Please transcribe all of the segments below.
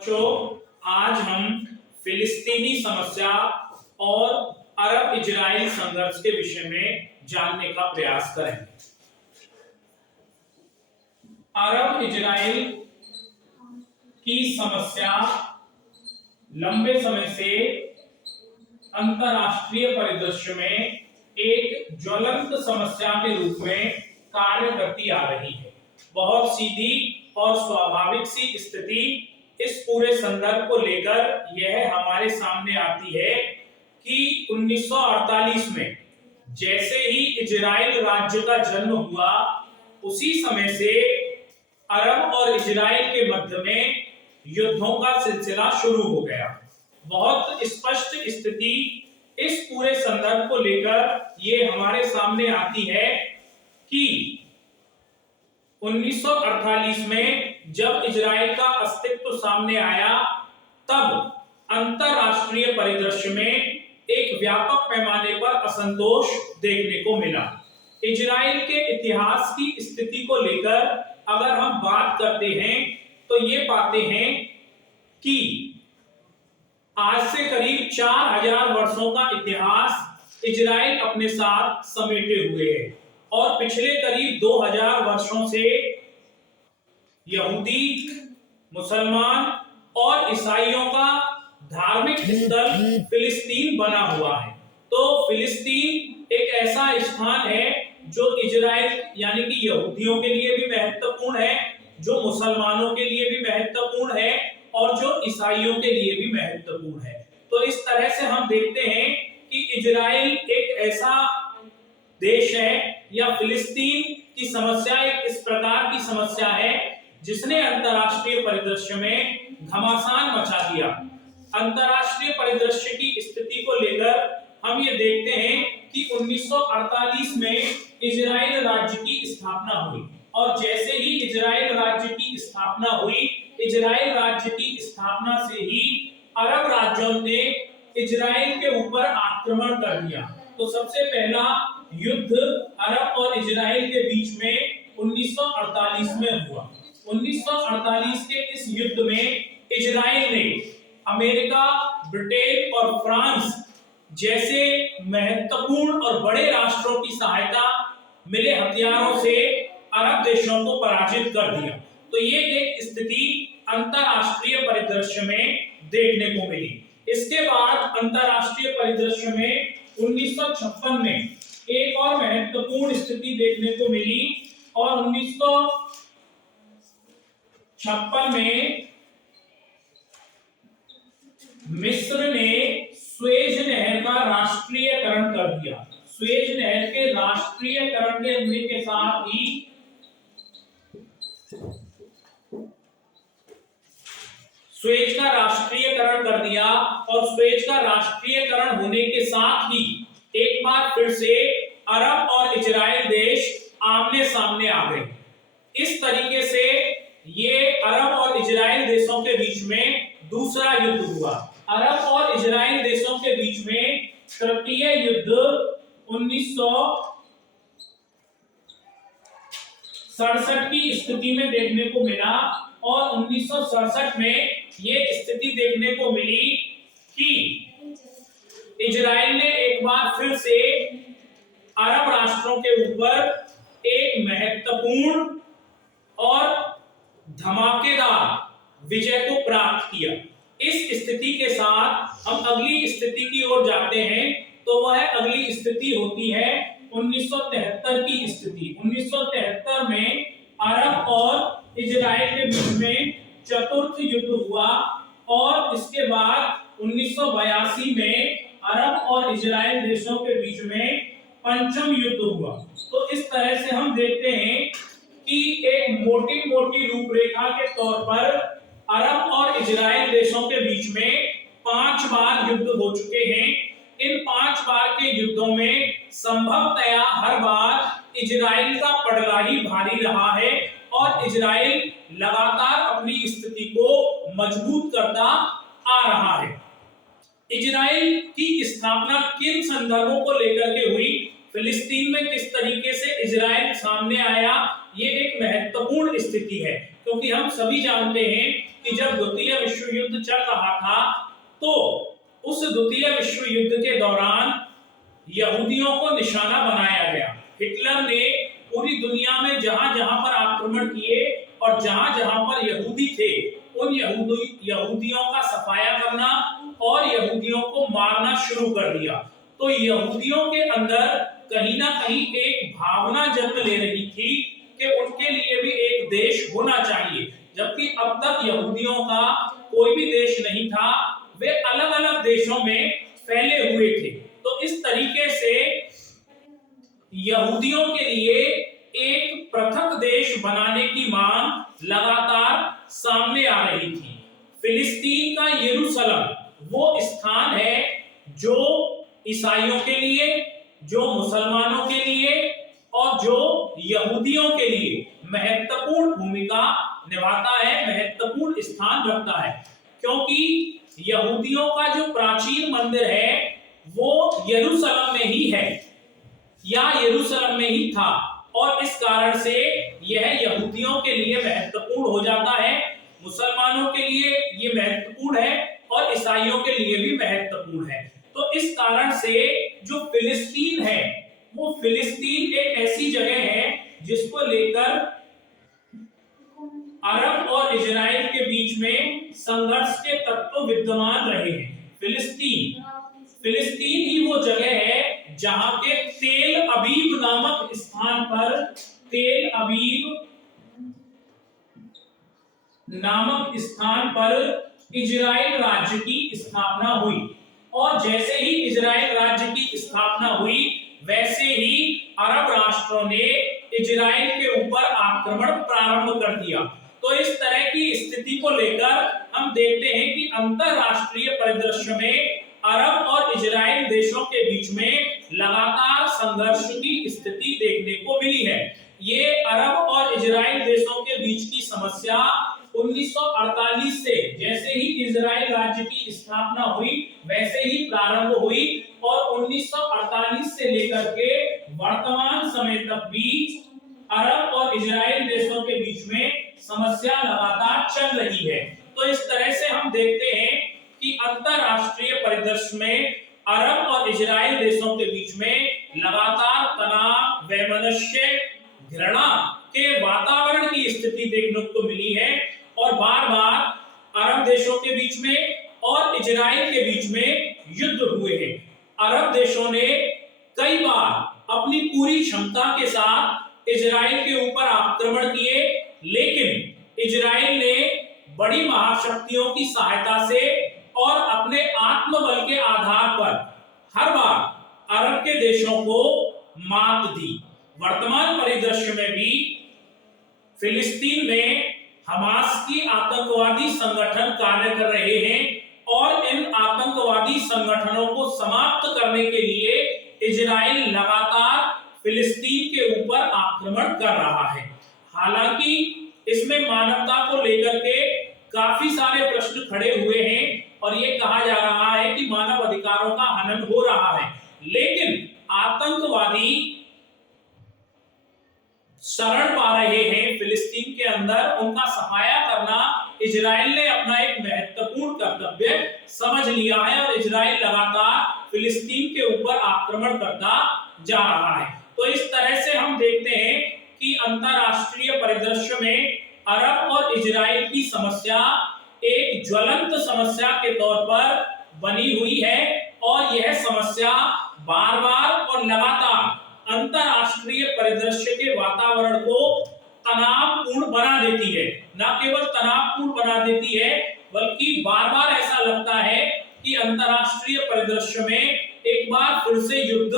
बच्चों, आज हम फिलिस्तीनी समस्या और अरब इजराइल संघर्ष के विषय में जानने का प्रयास करेंगे। अरब इजराइल की समस्या लंबे समय से अंतरराष्ट्रीय परिदृश्य में एक ज्वलंत समस्या के रूप में कार्य करती आ रही है। बहुत सीधी और स्वाभाविक सी स्थिति इस पूरे संदर्भ को लेकर यह हमारे सामने आती है कि 1948 में जैसे ही इजराइल राज्य का जन्म हुआ, उसी समय से अरब और इजराइल के मध्य में युद्धों का सिलसिला शुरू हो गया। बहुत स्पष्ट स्थिति इस पूरे संदर्भ को लेकर ये हमारे सामने आती है कि 1948 में जब इजराइल का अस्तित्व सामने आया, तब अंतरराष्ट्रीय परिदृश्य में एक व्यापक पैमाने पर असंतोष देखने को मिला। इजराइल के इतिहास की स्थिति को लेकर अगर हम बात करते हैं तो ये पाते हैं कि आज से करीब 4000 वर्षों का इतिहास इजराइल अपने साथ समेटे हुए है और पिछले करीब 2000 वर्षों से यहूदी, मुसलमान और ईसाइयों का धार्मिक स्थल फिलिस्तीन बना हुआ है। तो फिलिस्तीन एक ऐसा स्थान है जो इजराइल यानी कि यहूदियों के लिए भी महत्वपूर्ण है, जो मुसलमानों के लिए भी महत्वपूर्ण है और जो ईसाइयों के लिए भी महत्वपूर्ण है। तो इस तरह से हम देखते हैं कि इजराइल एक ऐसा देश है या फिलिस्तीन की समस्या एक इस प्रकार की समस्या है जिसने अंतरराष्ट्रीय परिदृश्य में घमासान मचा दिया। अंतरराष्ट्रीय परिदृश्य की स्थिति को लेकर हम ये देखते हैं कि 1948 में इजराइल राज्य की स्थापना हुई और जैसे ही इजराइल राज्य की स्थापना हुई, इजराइल राज्य की स्थापना से ही अरब राज्यों ने इजराइल के ऊपर आक्रमण कर दिया। तो सबसे पहला युद्ध अरब और इजराइल के बीच में 1948 में हुआ। 1948 के इस युद्ध में इजराइल ने अमेरिका, ब्रिटेन और फ्रांस जैसे महत्वपूर्ण और बड़े राष्ट्रों की सहायता मिले हथियारों से अरब देशों को पराजित कर दिया। तो ये एक स्थिति अंतरराष्ट्रीय परिदृश्य में देखने को मिली। इसके बाद अंतरराष्ट्रीय परिदृश्य में 1956 में एक और महत्वपूर्ण स्थिति देखने को मिली और 1956 में मिस्र ने स्वेज नहर का राष्ट्रीयकरण कर दिया। स्वेज नहर के राष्ट्रीयकरण के होने के साथ ही स्वेज का राष्ट्रीयकरण कर दिया और स्वेज का राष्ट्रीयकरण होने के साथ ही एक बार फिर से अरब और इजराइल देश आमने सामने आ गए। इस तरीके से ये अरब और इजराइल देशों के बीच में दूसरा युद्ध हुआ। अरब और इजराइल देशों के बीच में तृतीय युद्ध 1967 की स्थिति में देखने को मिला और 1967 में ये स्थिति देखने को मिली कि इजराइल ने एक बार फिर से अरब राष्ट्रों के ऊपर एक महत्वपूर्ण और धमाकेदार विजय को प्राप्त किया। इस स्थिति के साथ हम अगली स्थिति की ओर जाते हैं तो वह अगली स्थिति होती है 1973 की स्थिति। 1973 में अरब और इजराइल के बीच में चतुर्थ युद्ध हुआ और इसके बाद 1982 में अरब और इजराइल देशों के बीच में पंचम युद्ध हुआ। तो इस तरह से हम देखते हैं कि एक मोटी मोटी रूपरेखा के तौर पर अरब और इजराइल देशों के बीच में 5 बार युद्ध हो चुके हैं। इन 5 बार के युद्धों में संभवतया हर बार इजराइल का पलड़ा ही भारी रहा है और इजराइल लगातार अपनी स्थिति को मजबूत करता आ रहा है। इजराइल की स्थापना किन संदर्भों को लेकर के हुई, फिलिस्तीन में किस तरीके से इजराइल सामने आया, ये एक महत्वपूर्ण स्थिति है। क्योंकि हम सभी जानते हैं कि जब द्वितीय विश्व युद्ध चल रहा था तो उस द्वितीय विश्व युद्ध के दौरान यहूदियों को निशाना बनाया गया। हिटलर ने पूरी दुनिया में जहां जहां पर आक्रमण किए और जहां जहां पर यहूदी थे उन यहूदियों का सफाया करना और यहूदियों को मारना शुरू कर दिया। तो यहूदियों के अंदर कहीं ना कहीं एक भावना जन्म ले रही थी कि उनके लिए भी एक देश होना चाहिए, जबकि अब तक यहूदियों का कोई भी देश नहीं था, वे अलग अलग देशों में फैले हुए थे। तो इस तरीके से यहूदियों के लिए एक पृथक देश बनाने की मांग लगातार सामने आ रही थी। फिलिस्तीन का यरूशलेम वो स्थान है जो ईसाइयों के लिए, जो मुसलमानों के लिए और जो यहूदियों के लिए महत्वपूर्ण भूमिका निभाता है, महत्वपूर्ण स्थान रखता है, क्योंकि यहूदियों का जो प्राचीन मंदिर है वो यरूशलेम में ही है या यरूशलेम में ही था और इस कारण से यह यहूदियों के लिए महत्वपूर्ण हो जाता है, मुसलमानों के लिए ये महत्वपूर्ण है और ईसाइयों के लिए भी महत्वपूर्ण है। तो इस कारण से जो फिलिस्तीन है वो फिलिस्तीन एक ऐसी जगह है जिसको लेकर अरब और इजराइल के बीच में संघर्ष के तत्व विद्यमान रहे हैं। फिलिस्तीन ही वो जगह है जहां के तेल अबीब नामक स्थान पर, तेल अबीब नामक स्थान पर इजराइल राज्य की स्थापना हुई और जैसे ही इजराइल राज्य की स्थापना हुई वैसे ही अरब राष्ट्रों ने इजराइल के ऊपर आक्रमण प्रारंभ कर दिया। तो इस तरह की स्थिति को लेकर हम देखते हैं कि अंतरराष्ट्रीय परिदृश्य में अरब और इजराइल देशों के बीच में लगातार संघर्ष की स्थिति देखने को मिली है। ये अरब और इजराइल देशों के बीच की समस्या 1948 से जैसे ही इजराइल राज्य की स्थापना हुई वैसे ही प्रारंभ हुई और 1948 से लेकर के वर्तमान समय तक भी अरब और इजराइल देशों के बीच में समस्या लगातार चल रही है। तो इस तरह से हम देखते हैं कि अंतरराष्ट्रीय परिदृश्य में अरब और इजराइल देशों के बीच में लगातार तनाव, वैमनस्य, घृणा के वातावरण की स्थिति देखने को मिली है और बार-बार अरब देशों के बीच में और इजराइल के बीच में युद्ध हुए हैं। अरब देशों ने कई बार अपनी पूरी क्षमता के साथ इजराइल के ऊपर आक्रमण किए, लेकिन इजराइल ने बड़ी महाशक्तियों की सहायता से और अपने आत्मबल के आधार पर हर बार अरब के देशों को मात दी। वर्तमान परिदृश्य में भी फिलिस्तीन में हमास की आतंकवादी संगठन कार्य कर रहे हैं और इन आतंकवादी संगठनों को समाप्त करने के लिए इजराइल लगातार फिलिस्तीन के ऊपर आक्रमण कर रहा है। हालांकि इसमें मानवता को लेकर के काफी सारे प्रश्न खड़े हुए हैं और ये कहा जा रहा है कि मानव अधिकारों का हनन हो रहा है, लेकिन आतंकवादी शरण पा रहे हैं फिलिस्तीन के अंदर, उनका सफाया करना इजराइल ने अपना एक महत्वपूर्ण कर्तव्य समझ लिया है और इजराइल लगातार फिलिस्तीन के ऊपर आक्रमण करता जा रहा है। तो इस तरह से हम देखते हैं कि अंतरराष्ट्रीय परिदृश्य में अरब और इजराइल की समस्या एक ज्वलंत समस्या के तौर पर बनी हुई है और यह समस्या बार-बार और लगातार अंतरराष्ट्रीय परिदृश्य के वातावरण को तनावपूर्ण बना देती है। न केवल तनावपूर्ण बना देती है बल्कि बार-बार ऐसा लगता है कि अंतरराष्ट्रीय परिदृश्य में एक बार फिर से युद्ध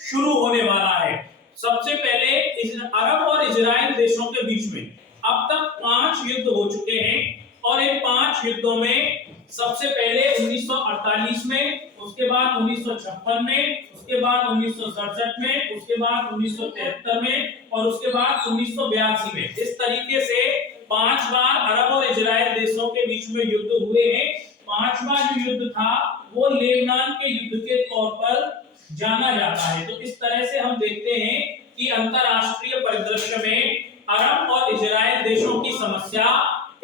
शुरू होने वाला है। सबसे पहले अरब और इजराइल देशों के बीच में अब तक 5 युद्ध हो चुके हैं और इन 5 युद्धों में सबसे पहले 1948 में, उसके बाद 1956 में, उसके बाद 1967 में, उसके बाद 1973 में और उसके बाद 1982 में। इस तरीके से 5 बार अरब और इजराइल देशों के बीच में युद्ध हुए हैं। 5वां जो युद्ध था वो लेबनान के युद्ध के तौर पर जाना जाता है। तो इस तरह से हम देखते हैं कि अंतरराष्ट्रीय परिदृश्य में अरब और इजराइल देशों की समस्या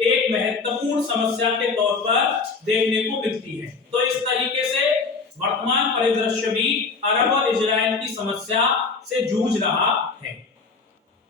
एक महत्वपूर्ण समस्या के तौर पर देखने को मिलती है। तो इस तरीके से वर्तमान परिदृश्य भी अरब और इजराइल की समस्या से जूझ रहा है।